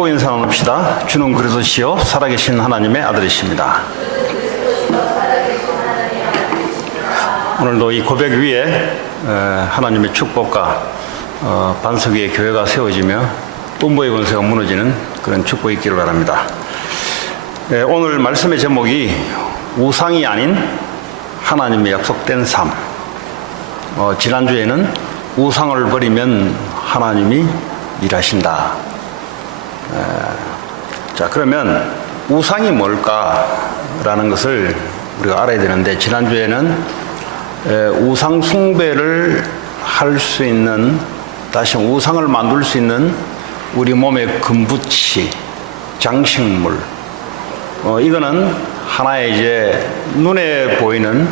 축복 인사 나눕시다. 주는 그리스도시요 살아계신 하나님의 아들이십니다. 오늘도 이 고백 위에 하나님의 축복과 반석 위에 교회가 세워지며 음보의 권세가 무너지는 그런 축복이 있기를 바랍니다. 오늘 말씀의 제목이 우상이 아닌 하나님의 약속된 삶. 지난주에는 우상을 버리면 하나님이 일하신다. 자, 그러면 우상이 뭘까라는 것을 우리가 알아야 되는데, 지난주에는 우상 숭배를 할 수 있는, 다시 우상을 만들 수 있는 우리 몸의 금부치, 장식물, 이거는 하나의 이제 눈에 보이는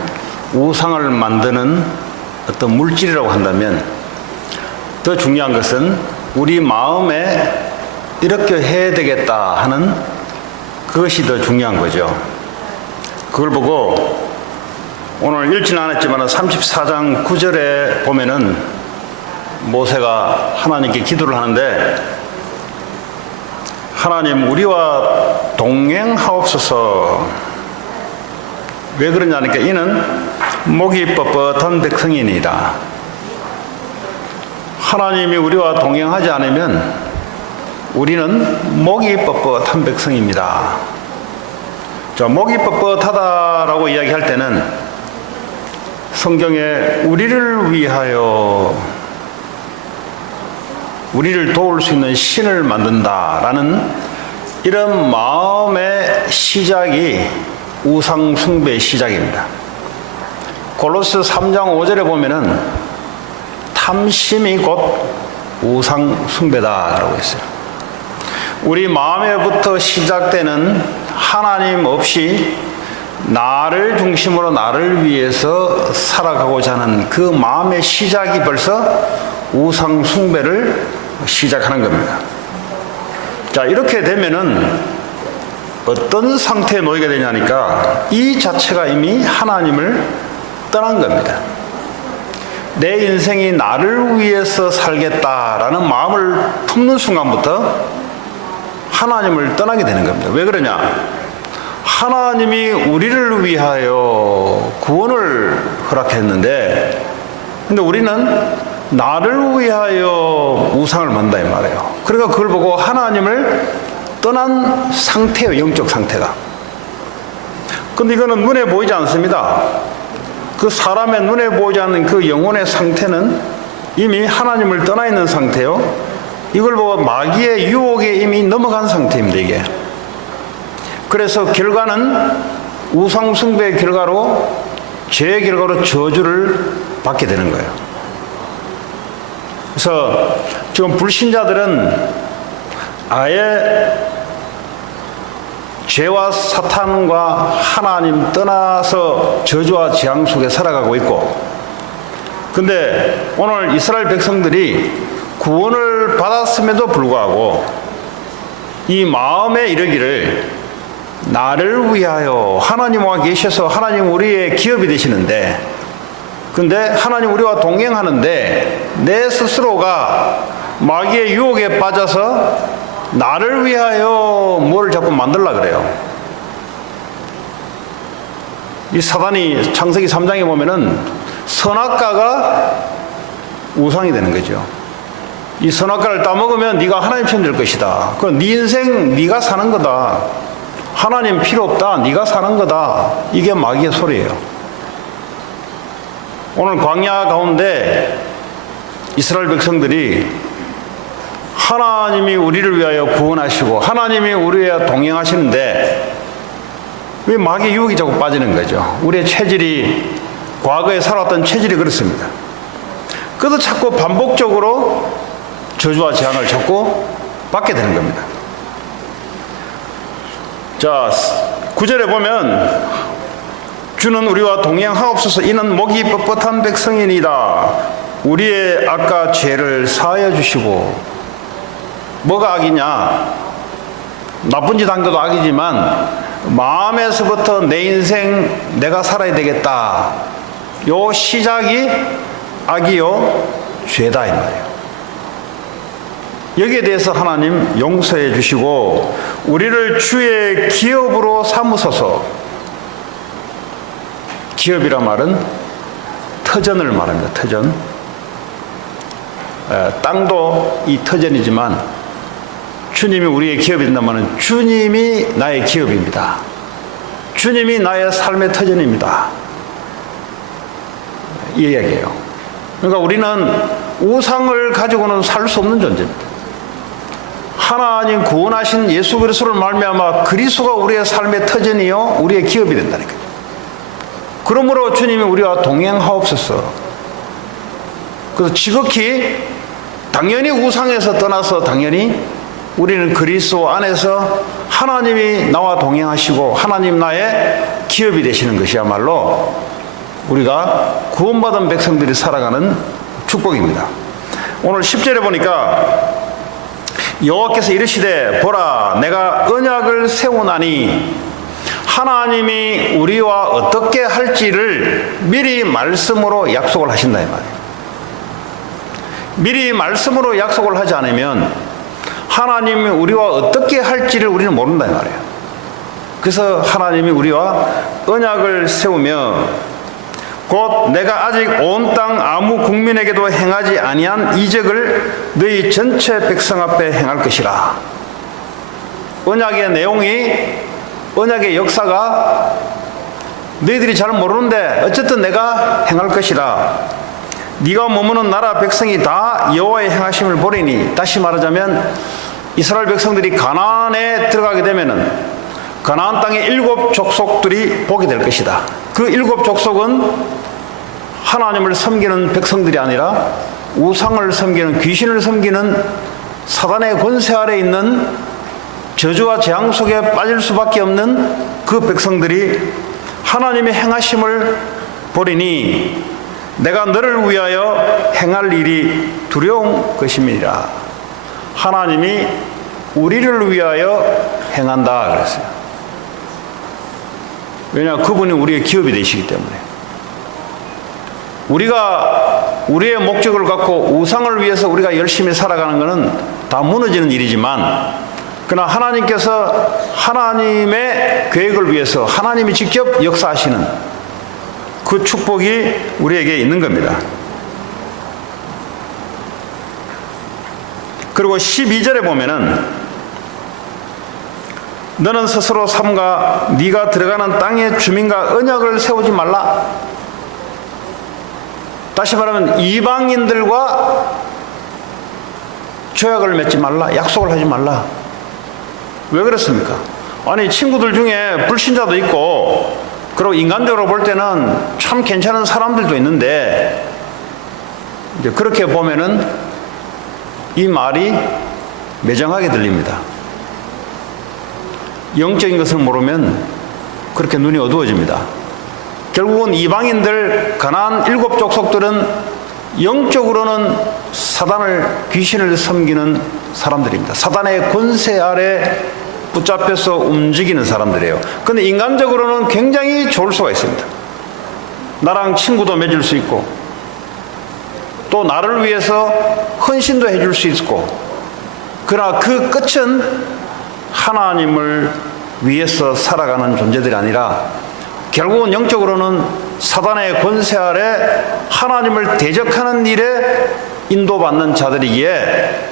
우상을 만드는 어떤 물질이라고 한다면, 더 중요한 것은 우리 마음에 이렇게 해야 되겠다 하는 그것이 더 중요한 거죠. 그걸 보고 오늘 읽지는 않았지만 34장 9절에 보면은 모세가 하나님께 기도를 하는데, 하나님 우리와 동행하옵소서. 왜 그러냐니까 이는 목이 뻣뻣한 백성이니이다. 하나님이 우리와 동행하지 않으면 우리는 목이 뻣뻣한 백성입니다. 자, 목이 뻣뻣하다라고 이야기할 때는 성경에 우리를 위하여 우리를 도울 수 있는 신을 만든다라는 이런 마음의 시작이 우상 숭배의 시작입니다. 골로새 3장 5절에 보면은 탐심이 곧 우상 숭배다라고 했어요. 우리 마음에부터 시작되는 하나님 없이 나를 중심으로 나를 위해서 살아가고자 하는 그 마음의 시작이 벌써 우상 숭배를 시작하는 겁니다. 자, 이렇게 되면은 어떤 상태에 놓이게 되냐니까 이 자체가 이미 하나님을 떠난 겁니다. 내 인생이 나를 위해서 살겠다라는 마음을 품는 순간부터 하나님을 떠나게 되는 겁니다. 왜 그러냐? 하나님이 우리를 위하여 구원을 허락했는데, 근데 우리는 나를 위하여 우상을 만든다 이 말이에요. 그러니까 그걸 보고 하나님을 떠난 상태예요, 영적 상태가. 근데 이거는 눈에 보이지 않습니다. 그 사람의 눈에 보이지 않는 그 영혼의 상태는 이미 하나님을 떠나 있는 상태요. 이걸 보고 마귀의 유혹에 이미 넘어간 상태입니다, 이게. 그래서 결과는 우상 숭배의 결과로, 죄의 결과로 저주를 받게 되는 거예요. 그래서 지금 불신자들은 아예 죄와 사탄과 하나님 떠나서 저주와 재앙 속에 살아가고 있고, 근데 오늘 이스라엘 백성들이 구원을 받았음에도 불구하고 이 마음에 이르기를 나를 위하여 하나님과 계셔서 하나님 우리의 기업이 되시는데, 근데 하나님 우리와 동행하는데 내 스스로가 마귀의 유혹에 빠져서 나를 위하여 뭐를 자꾸 만들려고 그래요. 이 사단이 창세기 3장에 보면은 선악과가 우상이 되는 거죠. 이 선악과를 따먹으면 네가 하나님처럼 될 것이다. 그럼 네 인생 네가 사는 거다. 하나님 필요 없다. 네가 사는 거다. 이게 마귀의 소리예요. 오늘 광야 가운데 이스라엘 백성들이 하나님이 우리를 위하여 구원하시고 하나님이 우리와 동행하시는데 왜 마귀의 유혹이 자꾸 빠지는 거죠? 우리의 체질이, 과거에 살았던 체질이 그렇습니다. 그래서 자꾸 반복적으로 저주와 재앙을 자꾸 받게 되는 겁니다. 자, 9절에 보면 주는 우리와 동행하옵소서. 이는 목이 뻣뻣한 백성이니이다. 우리의 악과 죄를 사하여 주시고. 뭐가 악이냐? 나쁜 짓 한 것도 악이지만 마음에서부터 내 인생 내가 살아야 되겠다, 요 시작이 악이요 죄다 이 말이에요. 여기에 대해서 하나님 용서해 주시고 우리를 주의 기업으로 삼으소서. 기업이란 말은 터전을 말합니다. 터전. 땅도 이 터전이지만 주님이 우리의 기업이 된다면 주님이 나의 기업입니다. 주님이 나의 삶의 터전입니다. 이 이야기예요. 그러니까 우리는 우상을 가지고는 살 수 없는 존재입니다. 하나님 구원하신 예수 그리스도를 말미암아 그리스도가 우리의 삶의 터전이요 우리의 기업이 된다니까요. 그러므로 주님이 우리와 동행하옵소서. 그래서 지극히 당연히 우상에서 떠나서 당연히 우리는 그리스도 안에서 하나님이 나와 동행하시고 하나님 나의 기업이 되시는 것이야말로 우리가 구원받은 백성들이 살아가는 축복입니다. 오늘 10절에 보니까 여호와께서 이르시되 보라 내가 언약을 세우나니 하나님이 우리와 어떻게 할지를 미리 말씀으로 약속을 하신다 이 말이에요. 미리 말씀으로 약속을 하지 않으면 하나님이 우리와 어떻게 할지를 우리는 모른다 이 말이에요. 그래서 하나님이 우리와 언약을 세우며 곧 내가 아직 온 땅 아무 국민에게도 행하지 아니한 이적을 너희 전체 백성 앞에 행할 것이라. 언약의 내용이 언약의 역사가 너희들이 잘 모르는데 어쨌든 내가 행할 것이라. 네가 머무는 나라 백성이 다 여호와의 행하심을 보리니. 다시 말하자면 이스라엘 백성들이 가나안에 들어가게 되면은 가나안 땅의 7 족속들이 보게 될 것이다. 그 7 족속은 하나님을 섬기는 백성들이 아니라 우상을 섬기는 귀신을 섬기는 사단의 권세 아래 있는 저주와 재앙 속에 빠질 수밖에 없는 그 백성들이 하나님의 행하심을 보리니 내가 너를 위하여 행할 일이 두려운 것임이니라. 하나님이 우리를 위하여 행한다 그랬어요. 왜냐하면 그분이 우리의 기업이 되시기 때문에. 우리가 우리의 목적을 갖고 우상을 위해서 우리가 열심히 살아가는 것은 다 무너지는 일이지만 그러나 하나님께서 하나님의 계획을 위해서 하나님이 직접 역사하시는 그 축복이 우리에게 있는 겁니다. 그리고 12절에 보면은 너는 스스로 삼가 네가 들어가는 땅의 주민과 언약을 세우지 말라. 다시 말하면 이방인들과 조약을 맺지 말라. 약속을 하지 말라. 왜 그렇습니까? 아니 친구들 중에 불신자도 있고 그리고 인간적으로 볼 때는 참 괜찮은 사람들도 있는데 이제 그렇게 보면은 이 말이 매정하게 들립니다. 영적인 것을 모르면 그렇게 눈이 어두워집니다. 결국은 이방인들 가나안 7 족속들은 영적으로는 사단을 귀신을 섬기는 사람들입니다. 사단의 권세 아래 붙잡혀서 움직이는 사람들이에요. 그런데 인간적으로는 굉장히 좋을 수가 있습니다. 나랑 친구도 맺을 수 있고 또 나를 위해서 헌신도 해줄 수 있고 그러나 그 끝은 하나님을 위해서 살아가는 존재들이 아니라 결국은 영적으로는 사단의 권세 아래 하나님을 대적하는 일에 인도받는 자들이기에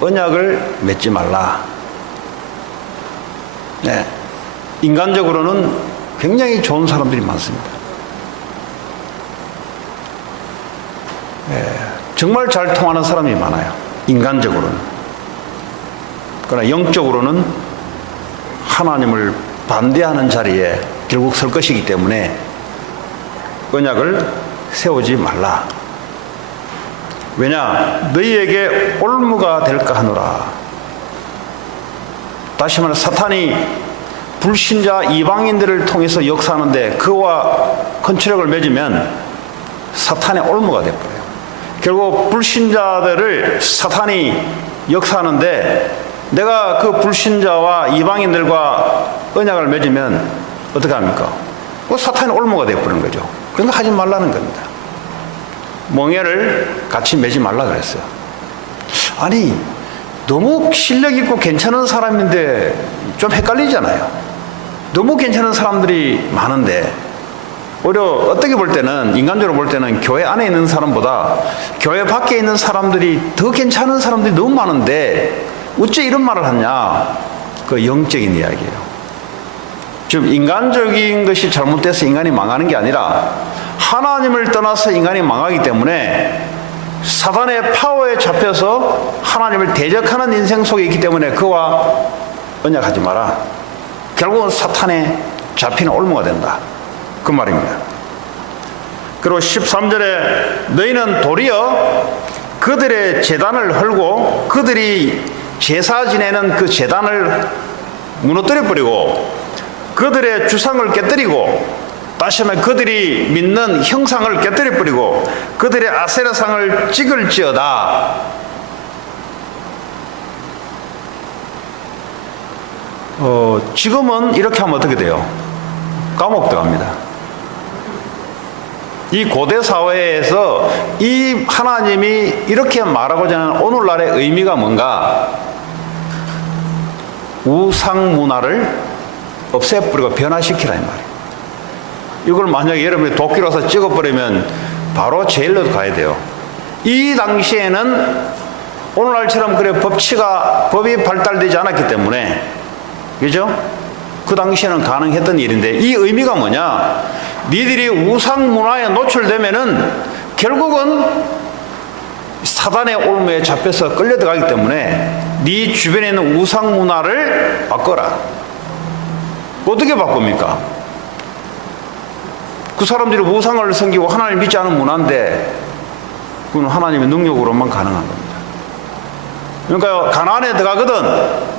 언약을 맺지 말라. 네. 인간적으로는 굉장히 좋은 사람들이 많습니다. 네. 정말 잘 통하는 사람이 많아요. 인간적으로는. 그러나 영적으로는 하나님을 반대하는 자리에 결국 설 것이기 때문에 언약을 세우지 말라. 왜냐? 너희에게 올무가 될까 하노라. 다시 말해 사탄이 불신자 이방인들을 통해서 역사하는데 그와 컨트랙을 맺으면 사탄의 올무가 되어버려요. 결국 불신자들을 사탄이 역사하는데 내가 그 불신자와 이방인들과 언약을 맺으면 어떻게 합니까? 사탄의 올무가 되어버리는 거죠. 그러니까 하지 말라는 겁니다. 멍에를 같이 매지 말라 그랬어요. 아니 너무 실력 있고 괜찮은 사람인데 좀 헷갈리잖아요. 너무 괜찮은 사람들이 많은데 오히려 어떻게 볼 때는, 인간적으로 볼 때는 교회 안에 있는 사람보다 교회 밖에 있는 사람들이 더 괜찮은 사람들이 너무 많은데 어째 이런 말을 하냐? 그 영적인 이야기예요. 좀 인간적인 것이 잘못돼서 인간이 망하는 게 아니라 하나님을 떠나서 인간이 망하기 때문에 사단의 파워에 잡혀서 하나님을 대적하는 인생 속에 있기 때문에 그와 언약하지 마라. 결국은 사탄에 잡히는 올무가 된다. 그 말입니다. 그리고 13절에 너희는 도리어 그들의 제단을 헐고 그들이 제사 지내는 그 제단을 무너뜨려 버리고 그들의 주상을 깨뜨리고, 다시 하면 그들이 믿는 형상을 깨뜨려 버리고 그들의 아세라상을 찍을지어다. 지금은 이렇게 하면 어떻게 돼요? 감옥 들어갑니다. 이 고대 사회에서 이 하나님이 이렇게 말하고자 하는 오늘날의 의미가 뭔가? 우상 문화를 없애버리고 변화시키라 이 말이에요. 이걸 만약에 여러분이 도끼로 와서 찍어버리면 바로 제일로 가야 돼요. 이 당시에는 오늘날처럼 그래 법이 발달되지 않았기 때문에, 그죠? 그 당시에는 가능했던 일인데, 이 의미가 뭐냐? 니들이 우상 문화에 노출되면은 결국은 사단의 올무에 잡혀서 끌려 들어가기 때문에 네 주변에 있는 우상 문화를 바꿔라. 어떻게 바꿉니까? 그 사람들이 우상을 섬기고 하나님을 믿지 않은 문화인데 그건 하나님의 능력으로만 가능한 겁니다. 그러니까 가나안에 들어가거든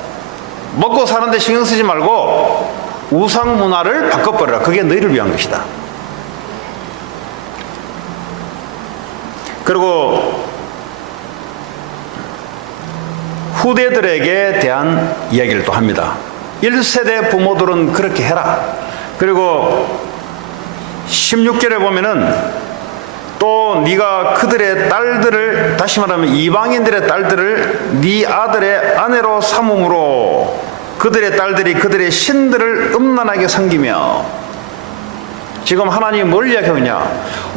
먹고 사는데 신경 쓰지 말고 우상 문화를 바꿔버려라. 그게 너희를 위한 것이다. 그리고 후대들에게 대한 이야기를 또 합니다. 1세대 부모들은 그렇게 해라. 그리고 16절에 보면은 또 네가 그들의 딸들을, 다시 말하면 이방인들의 딸들을 네 아들의 아내로 삼음으로 그들의 딸들이 그들의 신들을 음란하게 섬기며. 지금 하나님이 뭘 이야기하고 있냐?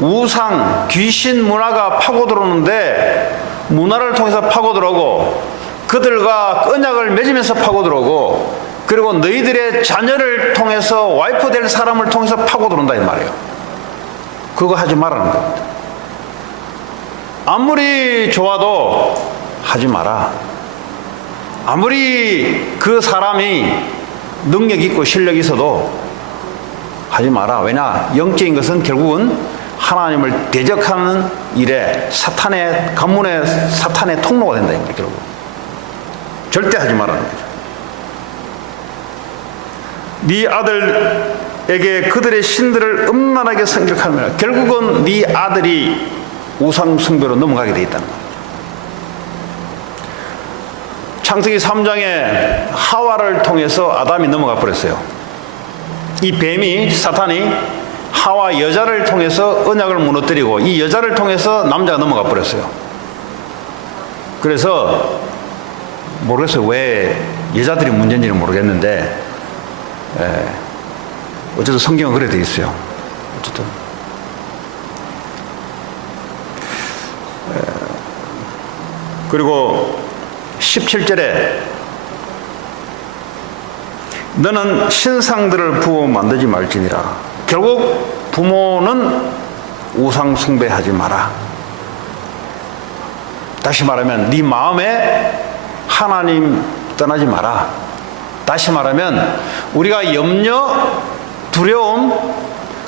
우상, 귀신 문화가 파고들어오는데 문화를 통해서 파고들어오고 그들과 언약을 맺으면서 파고들어오고, 그리고 너희들의 자녀를 통해서 와이프 될 사람을 통해서 파고들어온다 이 말이에요. 그거 하지 말라는 겁니다. 아무리 좋아도 하지 마라. 아무리 그 사람이 능력 있고 실력 있어도 하지 마라. 왜냐? 영적인 것은 결국은 하나님을 대적하는 일에 사탄의 관문에 사탄의 통로가 된다 이 말이에요. 결국 절대 하지 말라는 거죠. 네 아들에게 그들의 신들을 음란하게 성격하면 결국은 네 아들이 우상 숭배로 넘어가게 돼 있다는 거예요. 창세기 3장에 하와를 통해서 아담이 넘어가 버렸어요. 이 뱀이, 사탄이 하와 여자를 통해서 언약을 무너뜨리고 이 여자를 통해서 남자가 넘어가 버렸어요. 그래서 모르겠어요. 왜 여자들이 문제인지는 모르겠는데 어쨌든 성경은 그래 돼 있어요. 어쨌든 그리고 17절에 너는 신상들을 부어 만들지 말지니라. 결국 부모는 우상 숭배하지 마라. 다시 말하면 네 마음에 하나님 떠나지 마라. 다시 말하면 우리가 염려, 두려움,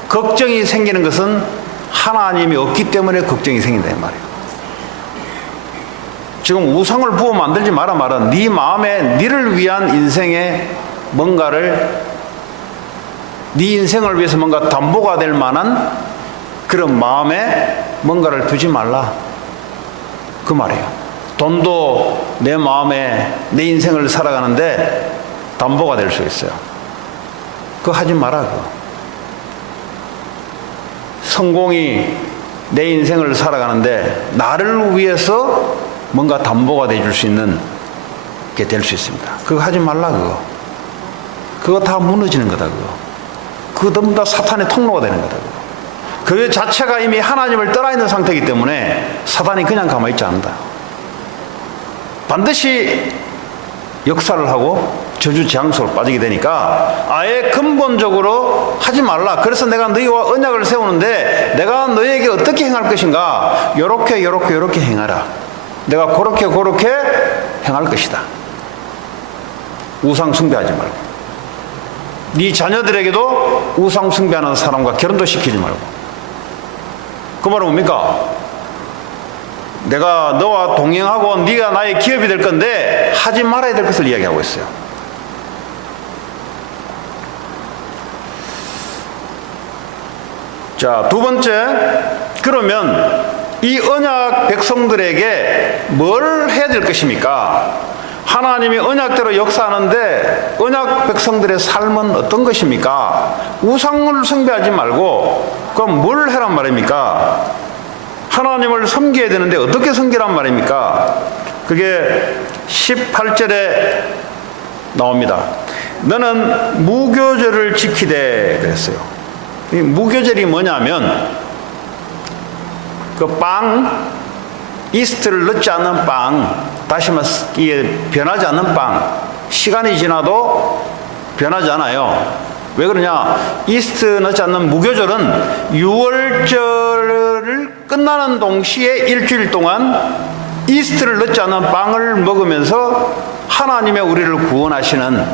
걱정이 생기는 것은 하나님이 없기 때문에 걱정이 생긴다 이 말이에요. 지금 우상을 부어 만들지 마라 말은 네 마음에 너를 위한 인생에 뭔가를, 네 인생을 위해서 뭔가 담보가 될 만한 그런 마음에 뭔가를 두지 말라 그 말이에요. 돈도 내 마음에 내 인생을 살아가는데 담보가 될 수 있어요. 그거 하지 마라. 그거. 성공이 내 인생을 살아가는데 나를 위해서 뭔가 담보가 돼줄 수 있는 게 될 수 있습니다. 그거 하지 말라 그거. 그거 다 무너지는 거다 그거. 그거 전부 다 사탄의 통로가 되는 거다 그거. 그 자체가 이미 하나님을 떠나 있는 상태이기 때문에 사탄이 그냥 가만히 있지 않는다. 반드시 역사를 하고 저주재앙 속으로 빠지게 되니까 아예 근본적으로 하지 말라. 그래서 내가 너희와 언약을 세우는데 내가 너희에게 어떻게 행할 것인가? 요렇게 행하라. 내가 그렇게 행할 것이다. 우상 숭배하지 말고, 네 자녀들에게도 우상 숭배하는 사람과 결혼도 시키지 말고. 그 말은 뭡니까? 내가 너와 동행하고 네가 나의 기업이 될 건데 하지 말아야 될 것을 이야기하고 있어요. 자, 두 번째, 그러면 이 언약 백성들에게 뭘 해야 될 것입니까? 하나님이 언약대로 역사하는데 언약 백성들의 삶은 어떤 것입니까? 우상을 숭배하지 말고 그럼 뭘 해란 말입니까? 하나님을 섬겨야 되는데 어떻게 섬기란 말입니까? 그게 18절에 나옵니다. 너는 무교절을 지키되 그랬어요. 이 무교절이 뭐냐면 그 빵, 이스트를 넣지 않는 빵, 다시 말해서 이게 변하지 않는 빵, 시간이 지나도 변하지 않아요. 왜 그러냐? 이스트 넣지 않는 무교절은 6월절을 끝나는 동시에 일주일 동안 이스트를 넣지 않는 빵을 먹으면서 하나님의 우리를 구원하시는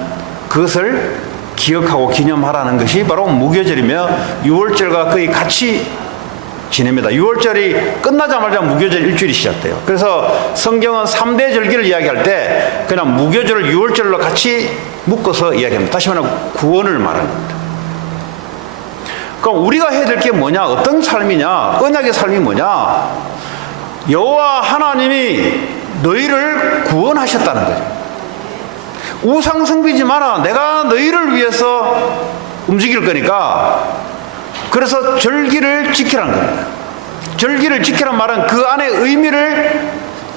그것을 기억하고 기념하라는 것이 바로 무교절이며 6월절과 거의 같이 지냅니다. 6월절이 끝나자마자 무교절 일주일이 시작돼요. 그래서 성경은 3대 절기를 이야기할 때 그냥 무교절을 6월절로 같이 묶어서 이야기합니다. 다시 말하면 구원을 말하는 겁니다. 그럼 우리가 해야 될 게 뭐냐? 어떤 삶이냐? 언약의 삶이 뭐냐? 여호와 하나님이 너희를 구원하셨다는 거죠. 우상 숭배하지 마라. 내가 너희를 위해서 움직일 거니까. 그래서 절기를 지키라는 겁니다. 절기를 지키란 말은 그 안에 의미를,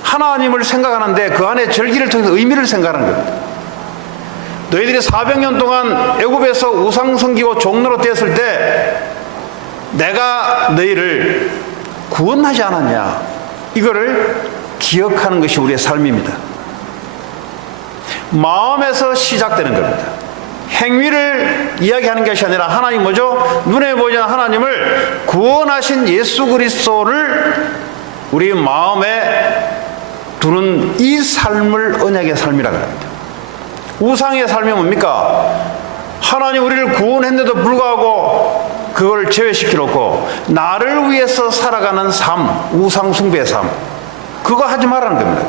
하나님을 생각하는데 그 안에 절기를 통해서 의미를 생각하는 겁니다. 너희들이 400년 동안 애굽에서 우상 섬기고 종로로 되었을 때 내가 너희를 구원하지 않았냐, 이거를 기억하는 것이 우리의 삶입니다. 마음에서 시작되는 겁니다. 행위를 이야기하는 것이 아니라 하나님 뭐죠? 눈에 보이지 않는 하나님을 구원하신 예수 그리스도를 우리 마음에 두는 이 삶을 언약의 삶이라고 합니다. 우상의 삶이 뭡니까? 하나님 우리를 구원했는데도 불구하고 그걸 제외시켜놓고 나를 위해서 살아가는 삶, 우상 숭배의 삶, 그거 하지 말라는 겁니다.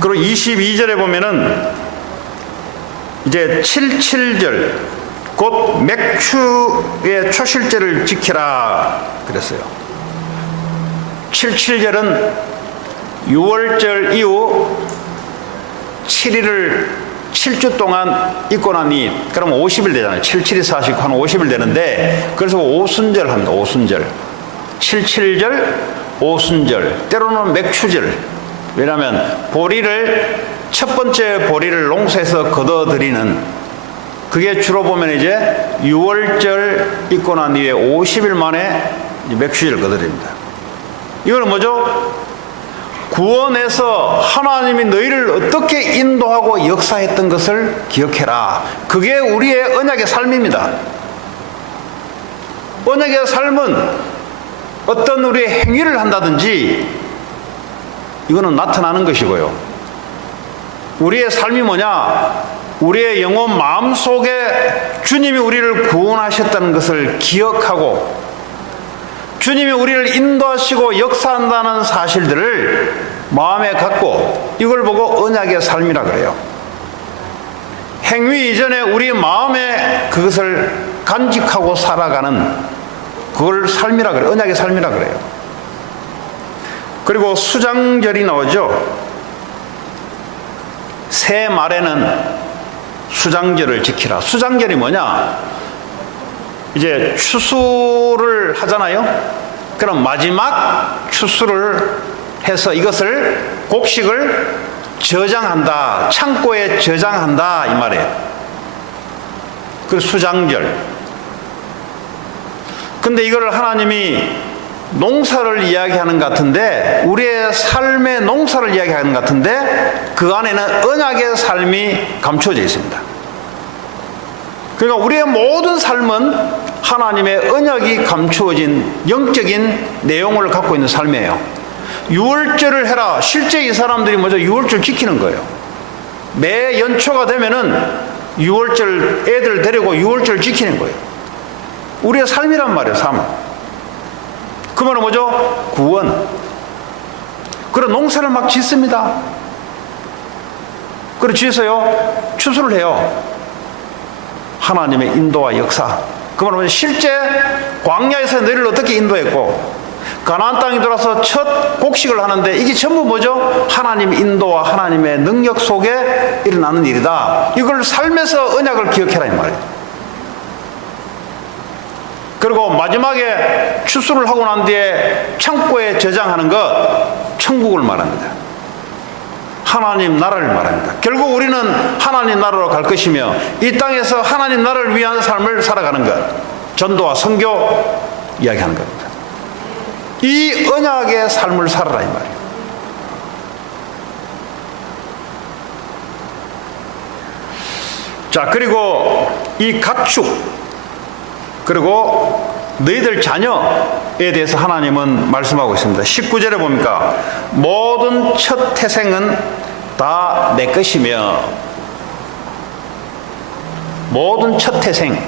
그리고 22절에 보면은 이제 77절, 곧 맥추의 초실제를 지키라 그랬어요. 77절은 6월절 이후 7일을 7주 동안 있고 나니, 그럼 50일 되잖아요. 77이 49, 한 50일 되는데, 그래서 오순절 합니다. 오순절. 77절, 오순절, 때로는 맥추절. 왜냐하면 보리를, 첫 번째 보리를 농사에서 걷어들이는, 그게 주로 보면 이제 6월절 있고 난 뒤에 50일 만에 맥추절을 걷어들입니다. 이거는 뭐죠? 구원해서 하나님이 너희를 어떻게 인도하고 역사했던 것을 기억해라. 그게 우리의 언약의 삶입니다. 언약의 삶은 어떤 우리의 행위를 한다든지 이거는 나타나는 것이고요. 우리의 삶이 뭐냐? 우리의 영혼 마음속에 주님이 우리를 구원하셨다는 것을 기억하고 주님이 우리를 인도하시고 역사한다는 사실들을 마음에 갖고 이걸 보고 언약의 삶이라 그래요. 행위 이전에 우리 마음에 그것을 간직하고 살아가는 그걸 삶이라 그래요. 언약의 삶이라 그래요. 그리고 수장절이 나오죠. 새 말에는 수장절을 지키라. 수장절이 뭐냐? 이제 추수를 하잖아요. 그럼 마지막 추수를 해서 이것을 곡식을 저장한다, 창고에 저장한다 이 말이에요. 그 수장절. 근데 이거를 하나님이 농사를 이야기하는 것 같은데, 우리의 삶의 농사를 이야기하는 것 같은데 그 안에는 언약의 삶이 감춰져 있습니다. 그러니까 우리의 모든 삶은 하나님의 언약이 감추어진 영적인 내용을 갖고 있는 삶이에요. 유월절을 해라. 실제 이 사람들이 먼저 유월절 지키는 거예요. 매 연초가 되면은 유월절 애들 데리고 유월절 지키는 거예요. 우리의 삶이란 말이에요. 삶. 그 말은 뭐죠? 구원. 그런 농사를 막 짓습니다. 그리고 지어서요 추수를 해요. 하나님의 인도와 역사. 그 말은 뭐죠? 실제 광야에서 너희를 어떻게 인도했고 가나안 땅에 들어와서 첫 곡식을 하는데 이게 전부 뭐죠? 하나님의 인도와 하나님의 능력 속에 일어나는 일이다. 이걸 삶에서 언약을 기억해라 이 말이에요. 그리고 마지막에 추수를 하고 난 뒤에 창고에 저장하는 것, 천국을 말합니다. 하나님 나라를 말합니다. 결국 우리는 하나님 나라로 갈 것이며 이 땅에서 하나님 나라를 위한 삶을 살아가는 것, 전도와 선교 이야기하는 겁니다. 이 언약의 삶을 살아라 이 말이에요. 자, 그리고 이 가축, 그리고 너희들 자녀에 대해서 하나님은 말씀하고 있습니다. 19절에 보니까 모든 첫 태생은 다 내 것이며, 모든 첫 태생,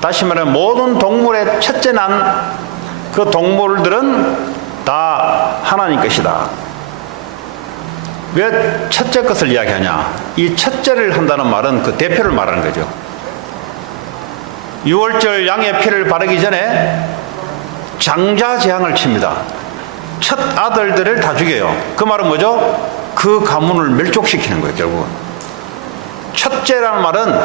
다시 말하면 모든 동물의 첫째 난 그 동물들은 다 하나님 것이다. 왜 첫째 것을 이야기하냐? 이 첫째를 한다는 말은 그 대표를 말하는 거죠. 유월절 양의 피를 바르기 전에 장자 재앙을 칩니다. 첫 아들들을 다 죽여요. 그 말은 뭐죠? 그 가문을 멸족시키는 거예요. 결국은 첫째라는 말은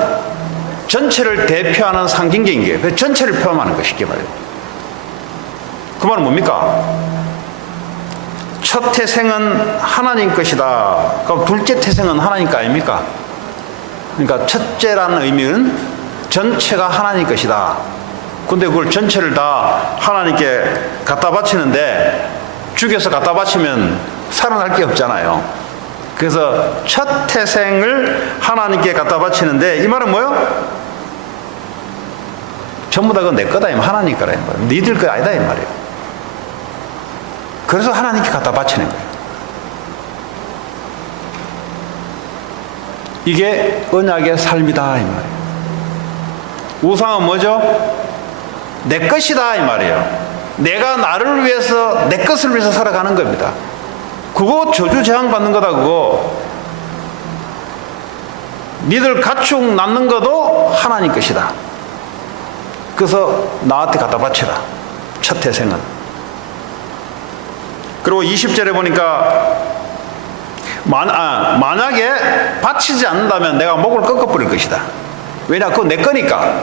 전체를 대표하는 상징적인 게, 그 전체를 표현하는 거 쉽게 말해요. 그 말은 뭡니까? 첫 태생은 하나님 것이다. 그럼 둘째 태생은 하나님 거 아닙니까? 그러니까 첫째라는 의미는 전체가 하나님 것이다. 근데 그걸 전체를 다 하나님께 갖다 바치는데, 죽여서 갖다 바치면 살아날 게 없잖아요. 그래서 첫 태생을 하나님께 갖다 바치는데, 이 말은 뭐예요? 전부 다 그건 내 거다, 하나님 거라 이 말이에요. 니들 거 아니다 이 말이에요. 그래서 하나님께 갖다 바치는 거예요. 이게 언약의 삶이다 이 말이에요. 우상은 뭐죠? 내 것이다 이 말이에요. 내가 나를 위해서, 내 것을 위해서 살아가는 겁니다. 그거 저주 재앙 받는 거다. 그거 니들 가축 낳는 것도 하나님 것이다. 그래서 나한테 갖다 바쳐라, 첫 태생은. 그리고 20절에 보니까 만약에 바치지 않는다면 내가 목을 꺾어버릴 것이다. 왜냐? 그건 내 거니까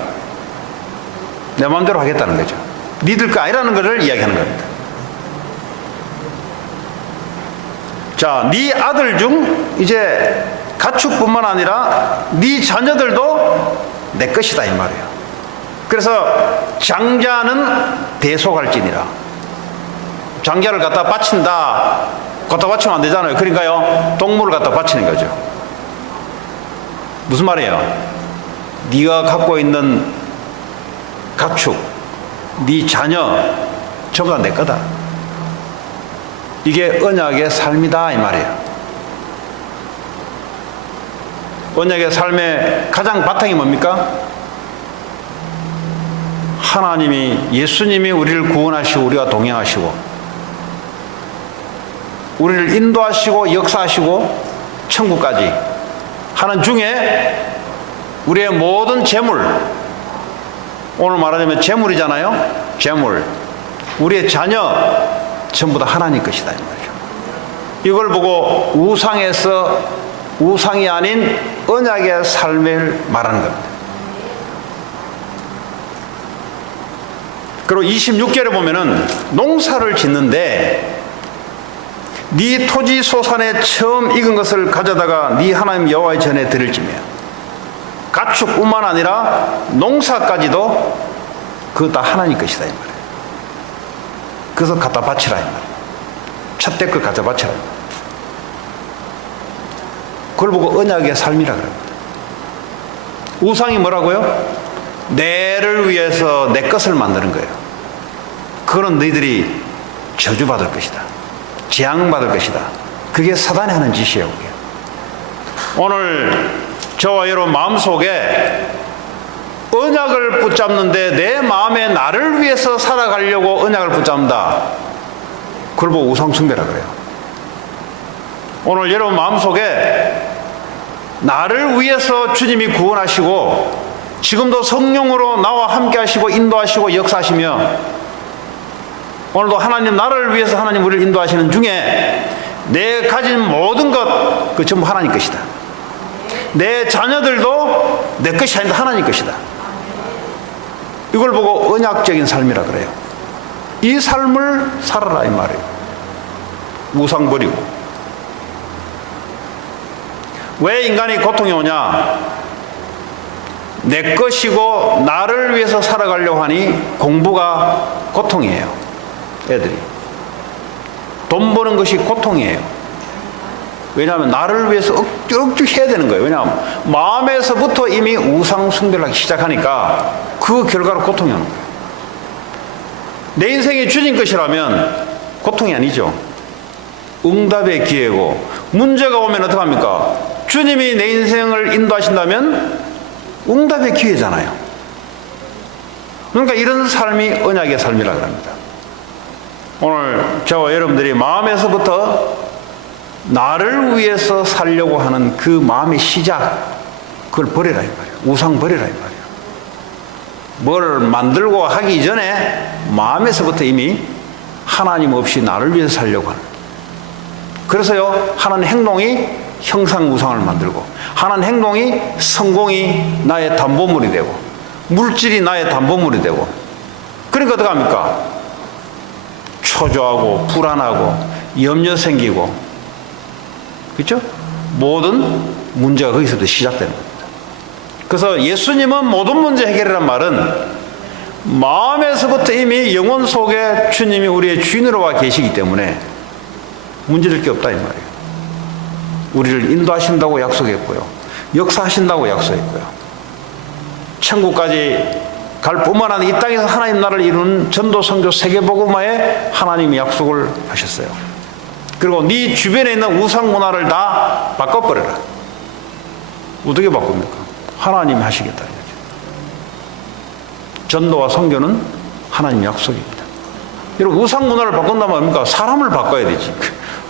내 마음대로 하겠다는 거죠. 니들 거 아니라는 것을 이야기하는 겁니다. 자, 네 아들 중 이제 가축뿐만 아니라 네 자녀들도 내 것이다 이 말이에요. 그래서 장자는 대속할지니라. 장자를 갖다 바친다. 갖다 바치면 안 되잖아요. 그러니까요, 동물을 갖다 바치는 거죠. 무슨 말이에요? 네가 갖고 있는 가축, 네 자녀, 저가 내 거다. 이게 언약의 삶이다 이 말이에요. 언약의 삶의 가장 바탕이 뭡니까? 하나님이, 예수님이 우리를 구원하시고 우리와 동행하시고 우리를 인도하시고 역사하시고 천국까지 하는 중에 우리의 모든 재물, 오늘 말하자면 재물이잖아요. 재물, 우리의 자녀 전부 다 하나님 것이다 이 말이죠. 이걸 보고 우상에서 우상이 아닌 언약의 삶을 말하는 겁니다. 그리고 26절에 보면은 농사를 짓는데 네 토지 소산에 처음 익은 것을 가져다가 네 하나님 여호와의 전에 드릴지며, 가축뿐만 아니라 농사까지도 그거 다 하나님 것이다 이 말이에요. 그래서 갖다 바치라 이 말이에요. 첫째 걸 갖다 바치라. 그걸 보고 언약의 삶이라 그럽니다. 우상이 뭐라고요? 내를 위해서 내 것을 만드는 거예요. 그거는 너희들이 저주받을 것이다, 재앙받을 것이다. 그게 사단이 하는 짓이에요. 그게. 오늘 저와 여러분 마음속에 언약을 붙잡는데 내 마음에 나를 위해서 살아가려고 언약을 붙잡는다. 그걸 보고 우상숭배라 그래요. 오늘 여러분 마음속에 나를 위해서 주님이 구원하시고 지금도 성령으로 나와 함께 하시고 인도하시고 역사하시며, 오늘도 하나님 나를 위해서 하나님 우리를 인도하시는 중에 내 가진 모든 것 그 전부 하나님 것이다. 내 자녀들도 내 것이 아닌데 하나님 것이다. 이걸 보고 언약적인 삶이라 그래요. 이 삶을 살아라 이 말이에요. 우상 버리고. 왜 인간이 고통이 오냐? 내 것이고 나를 위해서 살아가려고 하니 공부가 고통이에요. 애들이 돈 버는 것이 고통이에요. 왜냐하면 나를 위해서 억지로 해야 되는 거예요. 왜냐하면 마음에서부터 이미 우상 숭배를 하기 시작하니까 그 결과로 고통이 오는 거예요. 내 인생이 주님 것이라면 고통이 아니죠. 응답의 기회고, 문제가 오면 어떡합니까? 주님이 내 인생을 인도하신다면 응답의 기회잖아요. 그러니까 이런 삶이 언약의 삶이라 그럽니다. 오늘 저와 여러분들이 마음에서부터 나를 위해서 살려고 하는 그 마음의 시작, 그걸 버려라 이 말이에요. 우상 버려라 이 말이에요. 뭘 만들고 하기 전에 마음에서부터 이미 하나님 없이 나를 위해서 살려고 하는. 그래서요, 하는 행동이 형상 우상을 만들고, 하는 행동이 성공이 나의 담보물이 되고, 물질이 나의 담보물이 되고, 그러니까 어떡합니까? 초조하고 불안하고 염려 생기고, 그렇죠? 모든 문제가 거기서부터 시작되는 겁니다. 그래서 예수님은 모든 문제 해결이란 말은 마음에서부터 이미 영혼 속에 주님이 우리의 주인으로 와 계시기 때문에 문제될 게 없다 이 말이에요. 우리를 인도하신다고 약속했고요, 역사하신다고 약속했고요, 천국까지 갈 뿐만 아니라 이 땅에서 하나님 나라를 이루는 전도 선교 세계복음화에 하나님이 약속을 하셨어요. 그리고 네 주변에 있는 우상 문화를 다 바꿔버려라. 어떻게 바꿉니까? 하나님이 하시겠다 이거죠. 전도와 선교는 하나님 약속입니다. 여러분, 우상 문화를 바꾼다면 뭡니까? 사람을 바꿔야 되지.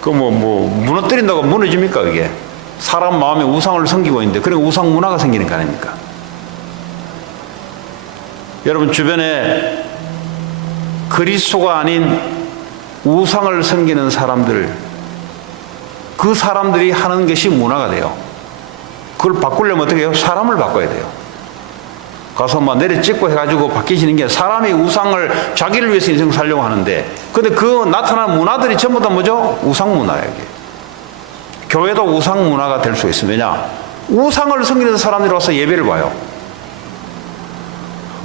그 무너뜨린다고 무너집니까? 그게 사람 마음에 우상을 섬기고 있는데, 그래 우상 문화가 생기는 거 아닙니까? 여러분 주변에 그리스도가 아닌 우상을 섬기는 사람들, 그 사람들이 하는 것이 문화가 돼요. 그걸 바꾸려면 어떻게 해요? 사람을 바꿔야 돼요. 가서 막 내려 찍고 해가지고 바뀌시는 게, 사람이 우상을 자기를 위해서 인생 살려고 하는데, 근데 그 나타나는 문화들이 전부 다 뭐죠? 우상 문화예요. 이게. 교회도 우상 문화가 될 수 있습니다. 왜냐? 우상을 섬기는 사람들이 와서 예배를 봐요.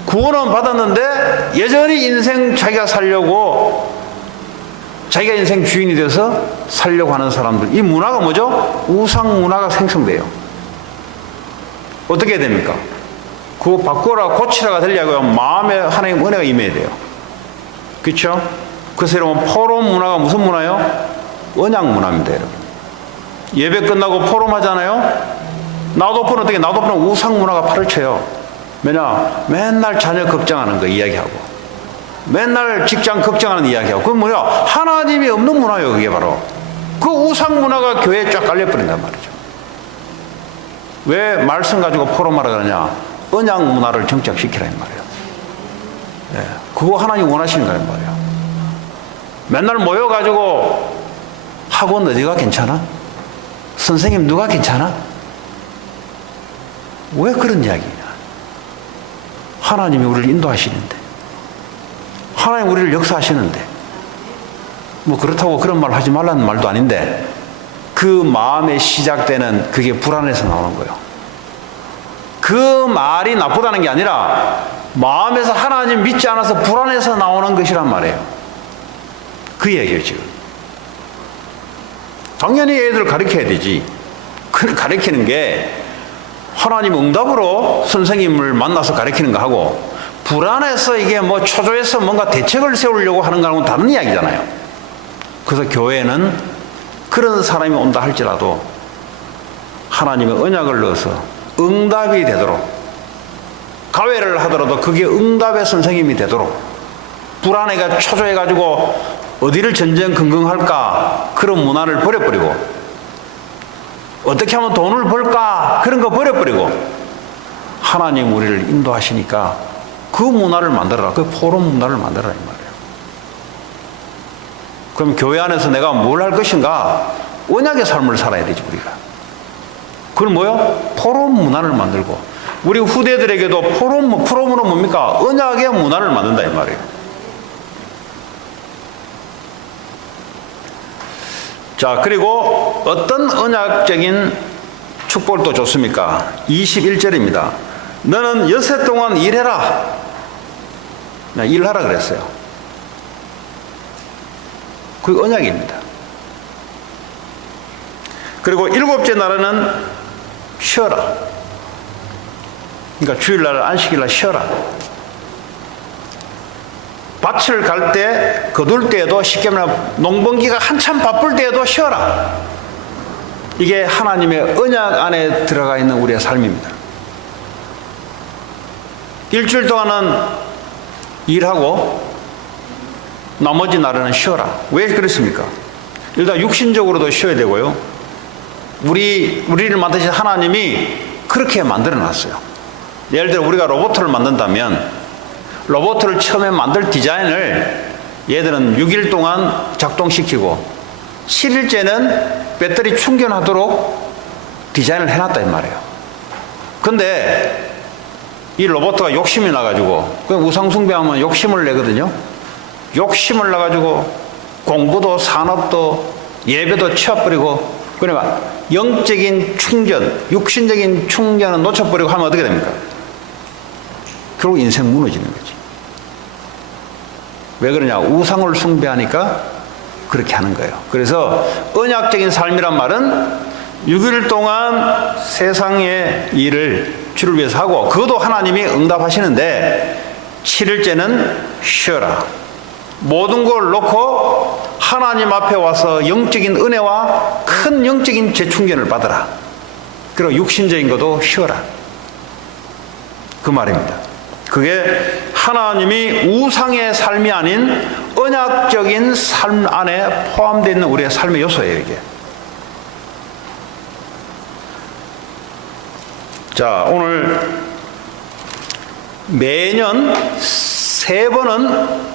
구원은 받았는데 여전히 인생 자기가 살려고, 자기가 인생 주인이 돼서 살려고 하는 사람들, 이 문화가 뭐죠? 우상 문화가 생성돼요. 어떻게 해야 됩니까? 그거 바꾸라 고치라가 되려고 마음에 하나님 은혜가 임해야 돼요. 그렇죠? 그래서 여러분, 포럼 문화가 무슨 문화예요? 언약 문화입니다. 여러분, 예배 끝나고 포럼 하잖아요. 나도프는 어떻게? 나도프는 우상 문화가 팔을 쳐요. 왜냐? 맨날 자녀 걱정하는 거 이야기하고, 맨날 직장 걱정하는 이야기하고, 그건 뭐야? 하나님이 없는 문화예요. 그게 바로 그 우상 문화가 교회에 쫙 깔려버린단 말이죠. 왜 말씀 가지고 포럼하라 그러냐? 언약 문화를 정착시키라는 말이에요. 예, 그거 하나님 원하시는 거란 말이에요. 맨날 모여가지고 학원 어디가 괜찮아? 선생님 누가 괜찮아? 왜 그런 이야기냐? 하나님이 우리를 인도하시는데 하나님 우리를 역사하시는데, 뭐 그렇다고 그런 말 하지 말라는 말도 아닌데, 그 마음에 시작되는 그게 불안해서 나오는 거예요. 그 말이 나쁘다는 게 아니라 마음에서 하나님 믿지 않아서 불안해서 나오는 것이란 말이에요. 그 얘기예요, 지금. 당연히 애들 가르쳐야 되지. 그 가르치는 게 하나님 응답으로 선생님을 만나서 가르치는 거 하고, 불안해서 이게 뭐 초조해서 뭔가 대책을 세우려고 하는 거하고는 다른 이야기잖아요. 그래서 교회는 그런 사람이 온다 할지라도 하나님의 언약을 넣어서 응답이 되도록, 가회를 하더라도 그게 응답의 선생님이 되도록, 불안해가 초조해가지고 어디를 전전긍긍할까 그런 문화를 버려버리고, 어떻게 하면 돈을 벌까 그런 거 버려버리고, 하나님 우리를 인도하시니까 그 문화를 만들어라. 그 포럼 문화를 만들어라 이 말이에요. 그럼 교회 안에서 내가 뭘 할 것인가? 언약의 삶을 살아야 되지 우리가. 그건 뭐요? 포럼 문화를 만들고, 우리 후대들에게도 포럼은 뭡니까? 언약의 문화를 만든다 이 말이에요. 자, 그리고 어떤 언약적인 축복을 또 줬습니까? 21절입니다. 너는 여세 동안 일해라. 일하라 그랬어요. 그 언약입니다. 그리고 7째 날에는 쉬어라. 그러니까 주일날 안식일날 쉬어라. 밭을 갈 때, 거둘 때에도, 쉽게 말하면 농번기가 한참 바쁠 때에도 쉬어라. 이게 하나님의 언약 안에 들어가 있는 우리의 삶입니다. 일주일 동안은 일하고 나머지 날에는 쉬어라. 왜 그랬습니까? 일단 육신적으로도 쉬어야 되고요. 우리를 만드신 하나님이 그렇게 만들어 놨어요. 예를 들어 우리가 로봇을 만든다면, 로봇을 처음에 만들 디자인을 얘들은 6일 동안 작동시키고 7일째는 배터리 충전하도록 디자인을 해놨다 이 말이에요. 근데 이 로봇가 욕심이 나가지고, 그 우상숭배하면 욕심을 내거든요. 욕심을 나가지고 공부도 산업도 예배도 치워버리고, 그러니까 영적인 충전, 육신적인 충전은 놓쳐버리고 하면 어떻게 됩니까? 결국 인생 무너지는 거지. 왜 그러냐? 우상을 숭배하니까 그렇게 하는 거예요. 그래서 언약적인 삶이란 말은 6일 동안 세상의 일을 주를 위해서 하고, 그것도 하나님이 응답하시는데 7일째는 쉬어라. 모든 걸 놓고 하나님 앞에 와서 영적인 은혜와 큰 영적인 재충전을 받아라. 그리고 육신적인 것도 쉬어라. 그 말입니다. 그게 하나님이 우상의 삶이 아닌 언약적인 삶 안에 포함되어 있는 우리의 삶의 요소예요, 이게. 자, 오늘 매년 3번은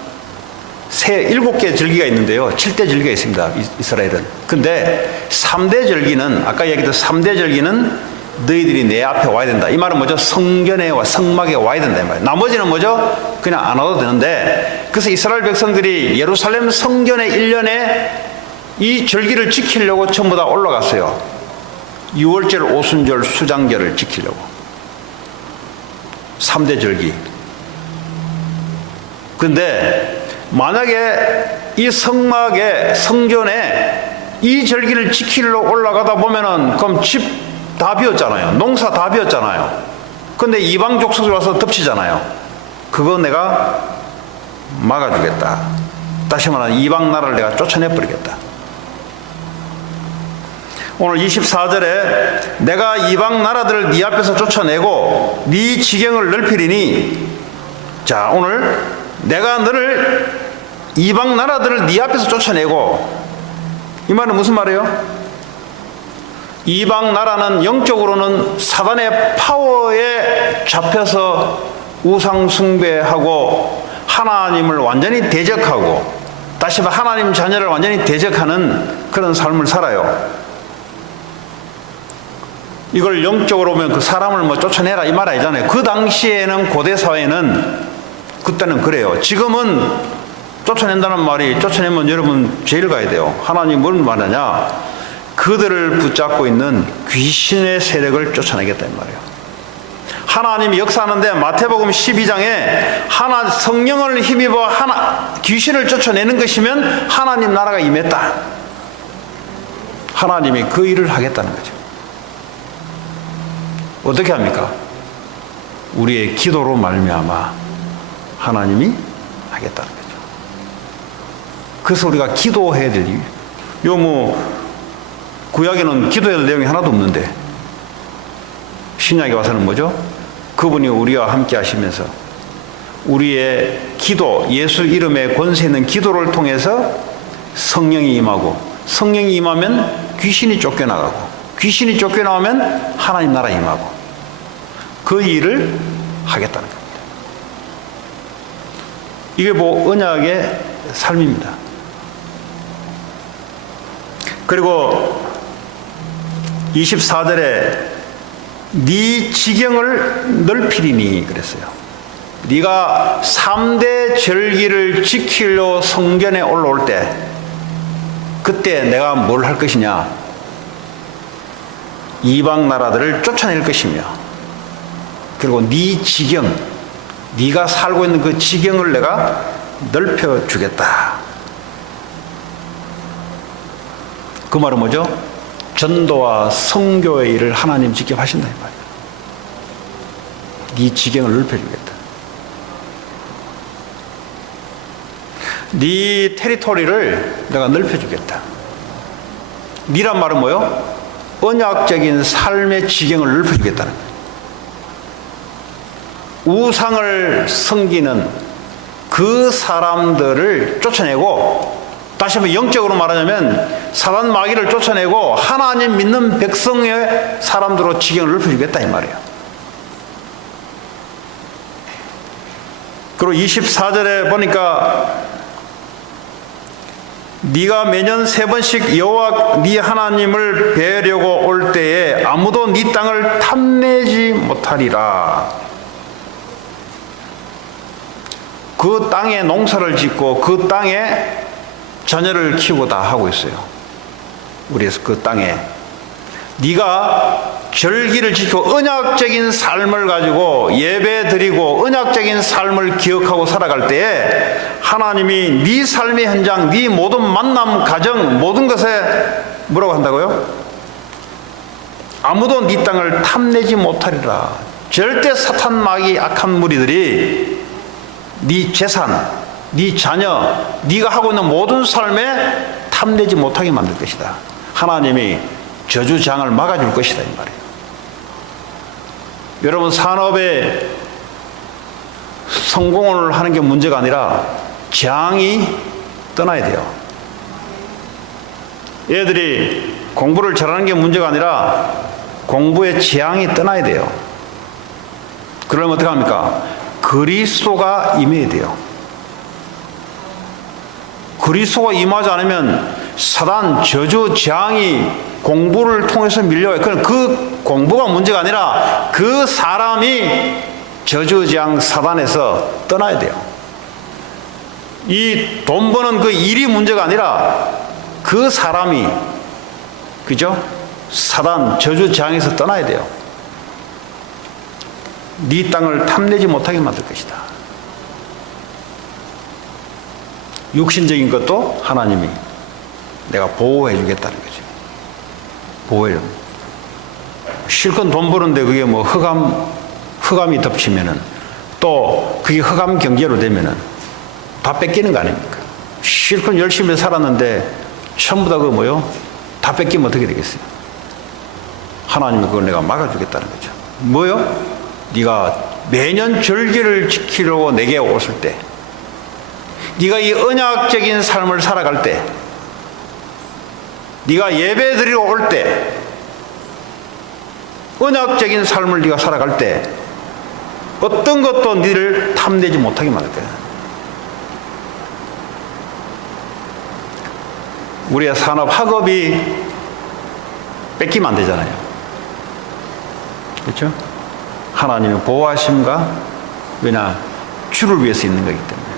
7개 절기가 있는데요. 7대 절기가 있습니다, 이스라엘은. 근데 3대 절기는, 아까 얘기했던 3대 절기는 너희들이 내 앞에 와야 된다. 이 말은 뭐죠? 성전에 와, 성막에 와야 된다 이 말이에요. 나머지는 뭐죠? 그냥 안 와도 되는데, 그래서 이스라엘 백성들이 예루살렘 성전에 1년에 이 절기를 지키려고 전부 다 올라갔어요. 6월절, 오순절, 수장절을 지키려고. 3대 절기. 근데 만약에 이 성막에, 성전에 이 절기를 지키려고 올라가다 보면은, 그럼 집 다 비었잖아요. 농사 다 비었잖아요. 근데 이방 족속이 와서 덮치잖아요. 그거 내가 막아주겠다. 다시 말하면 이방 나라를 내가 쫓아내버리겠다. 오늘 24절에 내가 이방 나라들을 네 앞에서 쫓아내고 네 지경을 넓히리니, 자, 오늘 내가 너를, 이방 나라들을 네 앞에서 쫓아내고, 이 말은 무슨 말이에요? 이방 나라는 영적으로는 사단의 파워에 잡혀서 우상 숭배하고 하나님을 완전히 대적하고, 다시 말해 하나님 자녀를 완전히 대적하는 그런 삶을 살아요. 이걸 영적으로 보면 그 사람을 뭐 쫓아내라 이 말 아니잖아요. 그 당시에는, 고대 사회는 그때는 그래요. 지금은 쫓아낸다는 말이, 쫓아내면 여러분 제일 가야 돼요. 하나님 뭘 말하냐? 그들을 붙잡고 있는 귀신의 세력을 쫓아내겠다 이 말이에요. 하나님이 역사하는데 마태복음 12장에 성령을 힘입어 귀신을 쫓아내는 것이면 하나님 나라가 임했다. 하나님이 그 일을 하겠다는 거죠. 어떻게 합니까? 우리의 기도로 말미암아 하나님이 하겠다는 거죠. 그래서 우리가 기도해야 될 이유. 구약에는 기도해야 될 내용이 하나도 없는데 신약에 와서는 뭐죠? 그분이 우리와 함께 하시면서 우리의 기도, 예수 이름의 권세 있는 기도를 통해서 성령이 임하고, 성령이 임하면 귀신이 쫓겨나가고, 귀신이 쫓겨나오면 하나님 나라 임하고, 그 일을 하겠다는 겁니다. 이게 언약의 삶입니다. 그리고 24절에 네 지경을 넓히리니 그랬어요. 네가 3대 절기를 지키려 성전에 올라올 때, 그때 내가 뭘 할 것이냐? 이방 나라들을 쫓아낼 것이며, 그리고 네 지경, 네가 살고 있는 그 지경을 내가 넓혀주겠다. 그 말은 뭐죠? 전도와 선교의 일을 하나님 직접 하신다 이 말이에요. 네 지경을 넓혀주겠다. 네 테리토리를 내가 넓혀주겠다. 네란 말은 뭐요? 언약적인 삶의 지경을 넓혀주겠다는 거예요. 우상을 섬기는 그 사람들을 쫓아내고, 다시 한번 영적으로 말하자면 사단 마귀를 쫓아내고 하나님 믿는 백성의 사람들로 지경을 넓혀주겠다 이 말이에요. 그리고 24절에 보니까 네가 매년 3번씩 여호와 네 하나님을 뵈려고 올 때에 아무도 네 땅을 탐내지 못하리라. 그 땅에 농사를 짓고 그 땅에 자녀를 키우고 다 하고 있어요. 우리 그 땅에 네가 절기를 지키고 언약적인 삶을 가지고 예배 드리고 언약적인 삶을 기억하고 살아갈 때에 하나님이 네 삶의 현장, 네 모든 만남, 가정, 모든 것에 뭐라고 한다고요? 아무도 네 땅을 탐내지 못하리라. 절대 사탄 마귀 악한 무리들이 네 재산, 네 자녀, 네가 하고 있는 모든 삶에 탐내지 못하게 만들 것이다. 하나님이 저주장을 막아줄 것이다 이 말이에요. 여러분, 산업에 성공을 하는 게 문제가 아니라 재앙이 떠나야 돼요. 애들이 공부를 잘하는 게 문제가 아니라 공부의 재앙이 떠나야 돼요. 그러려면 어떻게 합니까? 그리스도가 임해야 돼요. 그리스도가 임하지 않으면 사단, 저주, 재앙이 공부를 통해서 밀려와요. 그 공부가 문제가 아니라 그 사람이 저주, 재앙, 사단에서 떠나야 돼요. 이 돈 버는 그 일이 문제가 아니라 그 사람이, 그죠? 사단, 저주, 재앙에서 떠나야 돼요. 네 땅을 탐내지 못하게 만들 것이다. 육신적인 것도 하나님이 내가 보호해 주겠다는 거죠. 보호해 줍니다. 실컷 돈 버는데 그게 뭐 흑암이 덮치면은, 또 그게 흑암 경제로 되면은 다 뺏기는 거 아닙니까? 실컷 열심히 살았는데 전부 다 다 뺏기면 어떻게 되겠어요? 하나님이 그걸 내가 막아주겠다는 거죠. 뭐요? 네가 매년 절기를 지키려고 내게 오실 때, 네가 이 언약적인 삶을 살아갈 때, 네가 예배 드리러 올 때, 언약적인 삶을 네가 살아갈 때 어떤 것도 네를 탐내지 못하게 만들 거야. 우리의 산업 학업이 뺏기면 안 되잖아요. 그렇죠? 하나님의 보호하심과, 왜냐? 주를 위해서 있는 거기 때문에.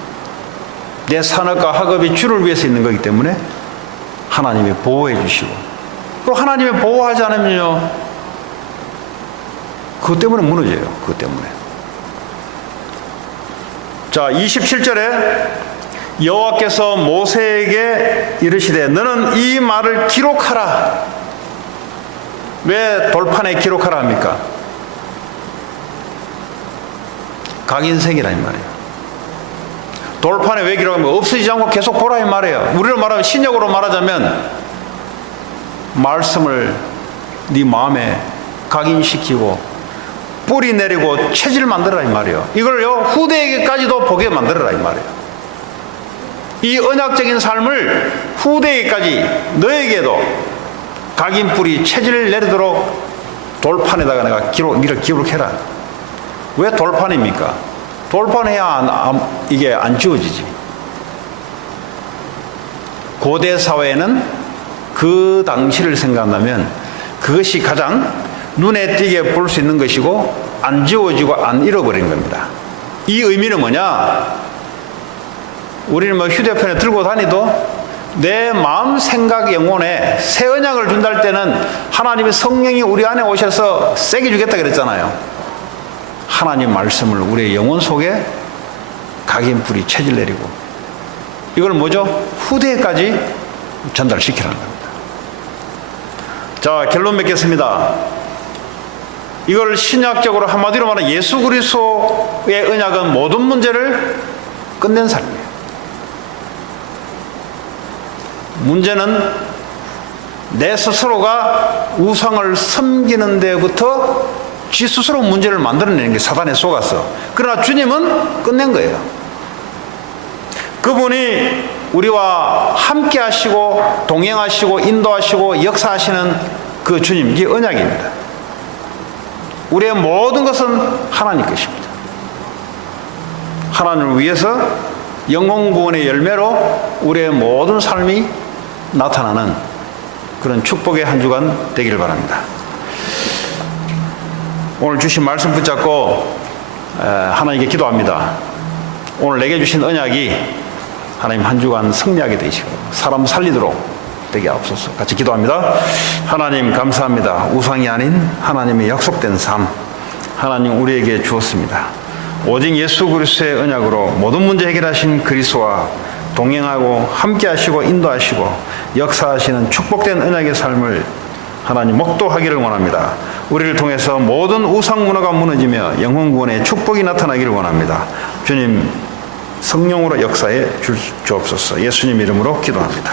내 산업과 학업이 주를 위해서 있는 거기 때문에 하나님이 보호해 주시고, 또 하나님이 보호하지 않으면요, 그것 때문에 무너져요. 그것 때문에. 자, 27절에 여호와께서 모세에게 이르시되 너는 이 말을 기록하라. 왜 돌판에 기록하라 합니까? 각인색이라 이 말이에요. 돌판에 왜 기록하면 없어지지 않고 계속 보라 이 말이에요. 우리로 말하면, 신약으로 말하자면 말씀을 네 마음에 각인시키고 뿌리 내리고 체질 만들어라 이 말이에요. 이걸요 후대에게까지도 보게 만들어라 이 말이에요. 이 언약적인 삶을 후대에게까지 너에게도 각인 뿌리 체질 내리도록 돌판에다가 내가 기록해라. 왜 돌판입니까? 돌판해야 이게 안 지워지지. 고대 사회에는 그 당시를 생각한다면 그것이 가장 눈에 띄게 볼 수 있는 것이고 안 지워지고 안 잃어버린 겁니다. 이 의미는 뭐냐? 우리는 뭐 휴대폰에 들고 다니도 내 마음, 생각, 영혼에 새 언약을 준다 할 때는 하나님의 성령이 우리 안에 오셔서 세게 주겠다 그랬잖아요. 하나님 말씀을 우리의 영혼 속에 각인 뿌리 체질 내리고, 이걸 뭐죠? 후대까지 전달시키라는 겁니다. 자, 결론 맺겠습니다. 이걸 신약적으로 한마디로 말하면 예수 그리스도의 언약은 모든 문제를 끝낸 삶이에요. 문제는 내 스스로가 우상을 섬기는 데부터 지 스스로 문제를 만들어내는 게 사단에 속았어. 그러나 주님은 끝낸 거예요. 그분이 우리와 함께 하시고 동행하시고 인도하시고 역사하시는 그 주님, 이게 언약입니다. 우리의 모든 것은 하나님 것입니다. 하나님을 위해서 영혼 구원의 열매로 우리의 모든 삶이 나타나는 그런 축복의 한 주간 되기를 바랍니다. 오늘 주신 말씀 붙잡고 하나님께 기도합니다. 오늘 내게 주신 언약이 하나님 한 주간 승리하게 되시고 사람 살리도록 되게 하옵소서. 같이 기도합니다. 하나님 감사합니다. 우상이 아닌 하나님의 약속된 삶, 하나님 우리에게 주었습니다. 오직 예수 그리스도의 언약으로 모든 문제 해결하신 그리스도와 동행하고 함께하시고 인도하시고 역사하시는 축복된 언약의 삶을 하나님 목도하기를 원합니다. 우리를 통해서 모든 우상 문화가 무너지며 영혼 구원의 축복이 나타나기를 원합니다. 주님 성령으로 역사해 주옵소서. 예수님 이름으로 기도합니다.